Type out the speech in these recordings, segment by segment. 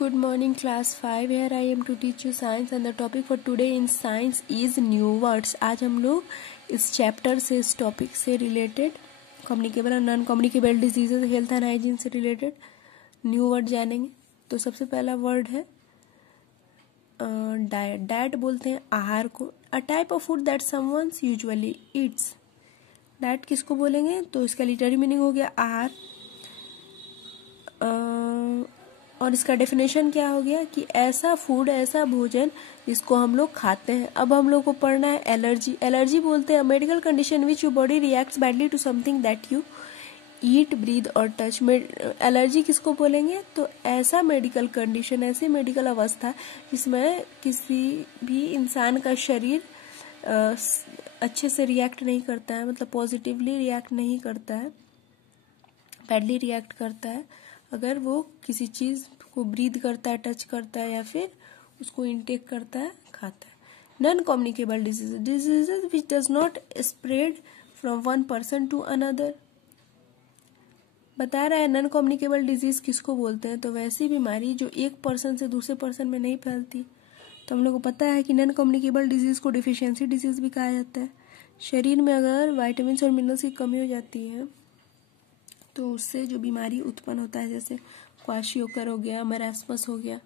Good morning, class 5. Here I am to teach you science and the topic for today in science is new words. आज हम लोग इस chapter से, इस topic से related communicable और non communicable diseases, health and hygiene से related new word जानेंगे. तो सबसे पहला वर्ड है डाइट. डाइट बोलते हैं आहार को. A type of food that someone's usually Yeats. Diet किसको बोलेंगे? तो इसका लिटररी मीनिंग हो गया आहार. और इसका डेफिनेशन क्या हो गया कि ऐसा फूड, ऐसा भोजन जिसको हम लोग खाते हैं. अब हम लोग को पढ़ना है एलर्जी. एलर्जी बोलते हैं medical condition which your body reacts badly to something that you eat, breathe or touch. Allergy किसको बोलेंगे? तो ऐसा मेडिकल कंडीशन, ऐसी मेडिकल अवस्था जिसमें किसी भी इंसान का शरीर अच्छे से रिएक्ट नहीं करता है, मतलब पॉजिटिवली रिएक्ट नहीं करता है, बैडली रिएक्ट करता है अगर वो किसी चीज को ब्रीथ करता है, टच करता है या फिर उसको इनटेक करता है, खाता है. Non communicable diseases. Diseases which does not spread from one person to another. बता रहा है नॉन कम्युनिकेबल डिजीज किसको बोलते हैं? तो वैसी बीमारी जो एक पर्सन से दूसरे पर्सन में नहीं फैलती. तो हम लोग को पता है कि नॉन कम्युनिकेबल डिजीज को डिफिशियंसी डिजीज भी कहा जाता है. शरीर में अगर वाइटामिन और मिनरल्स की कमी हो जाती है तो उससे जो बीमारी उत्पन्न होता है, जैसे क्वाशियोकर हो गया, मरास्मस हो गया,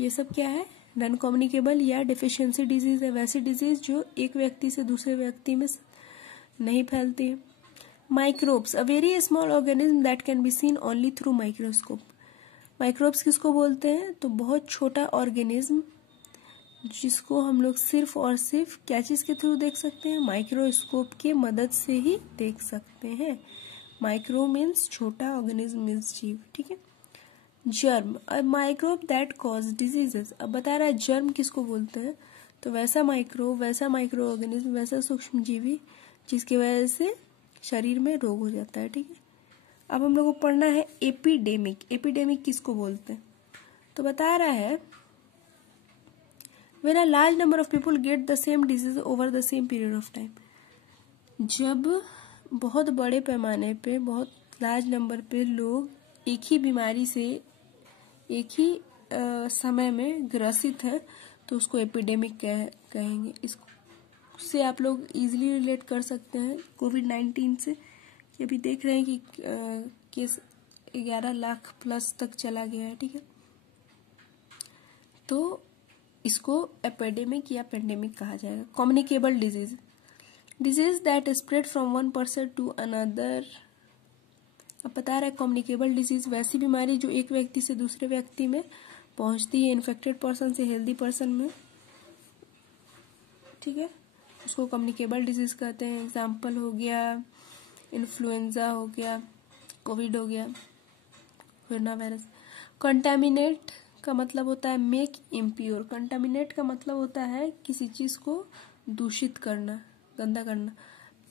ये सब क्या है? नॉन कम्युनिकेबल या डिफिशियंसी डिजीज है. वैसी डिजीज जो एक व्यक्ति से दूसरे व्यक्ति में नहीं फैलती है. Microbes. A very small organism that can be seen only through microscope. Microbes किसको बोलते हैं? तो बहुत छोटा ऑर्गेनिज्म जिसको हम लोग सिर्फ और सिर्फ क्या चीज के थ्रू देख सकते हैं? माइक्रोस्कोप की मदद से ही देख सकते हैं. माइक्रो मीन्स छोटा, ऑर्गेनिज्म मीन्स जीव. ठीक है. Germ. A microbe that cause diseases. अब बता रहा है जर्म किसको बोलते हैं? तो वैसा माइक्रो ऑर्गेनिज्म, वैसा सूक्ष्म जीवी जिसकी वजह से शरीर में रोग हो जाता है. ठीक है. अब हम लोग को पढ़ना है एपिडेमिक. एपिडेमिक किसको बोलते हैं? तो बता रहा है when a large number of people get the same disease over the same period of time. जब बहुत बड़े पैमाने पे, बहुत लार्ज नंबर पे लोग एक ही बीमारी से एक ही समय में ग्रसित है तो उसको एपिडेमिक कहेंगे. इससे आप लोग इजीली रिलेट कर सकते हैं कोविड-19 से. ये भी देख रहे हैं कि केस 11 लाख प्लस तक चला गया है. ठीक है. तो इसको एपिडेमिक या पेंडेमिक कहा जाएगा. Communicable disease. Disease that spread from one person to another. अब बता रहा है कम्युनिकेबल डिजीज वैसी बीमारी जो एक व्यक्ति से दूसरे व्यक्ति में पहुंचती है, इन्फेक्टेड पर्सन से हेल्दी पर्सन में. ठीक है. उसको कम्युनिकेबल डिजीज कहते हैं. एग्जाम्पल हो गया इन्फ्लुएंजा, हो गया कोविड, हो गया कोरोना वायरस. कंटामिनेट का मतलब होता है मेक इम्प्योर. कंटामिनेट का मतलब होता है किसी चीज को दूषित करना, गंदा करना.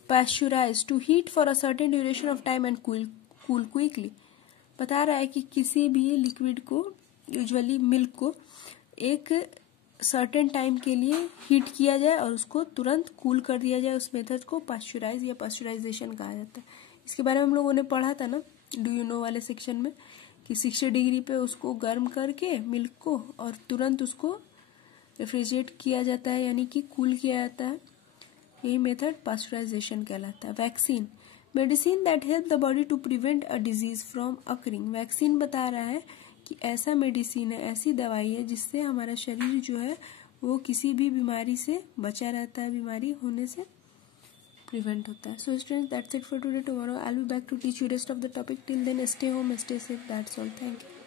Pasteurise. To heat for a certain duration of time and cool quickly. बता रहा है कि किसी भी लिक्विड को, यूजुअली मिल्क को, एक सर्टेन टाइम के लिए हीट किया जाए और उसको तुरंत कूल कर दिया जाए. उस मेथड को पैस्चुराइज या पैस्चुराइजेशन कहा जाता है. इसके बारे में हम लोगों ने पढ़ा था ना डू यू नो वाले सेक्शन में कि 60 डिग्री पे उसको गर्म करके मिल्क को और तुरंत उसको रेफ्रिजरेट किया जाता है, यानी कि कूल किया जाता है. यही मेथड पास्चुराइजेशन कहलाता है. Vaccine. Medicine that help the body to prevent a disease from occurring. Vaccine बता रहा है कि ऐसा मेडिसिन है, ऐसी दवाई है जिससे हमारा शरीर जो है वो किसी भी बीमारी से बचा रहता है, बीमारी होने से प्रिवेंट होता है. So students, that's it for today. Tomorrow I will be back to teach you rest of the topic. Till then stay home, stay safe. That's all. Thank you.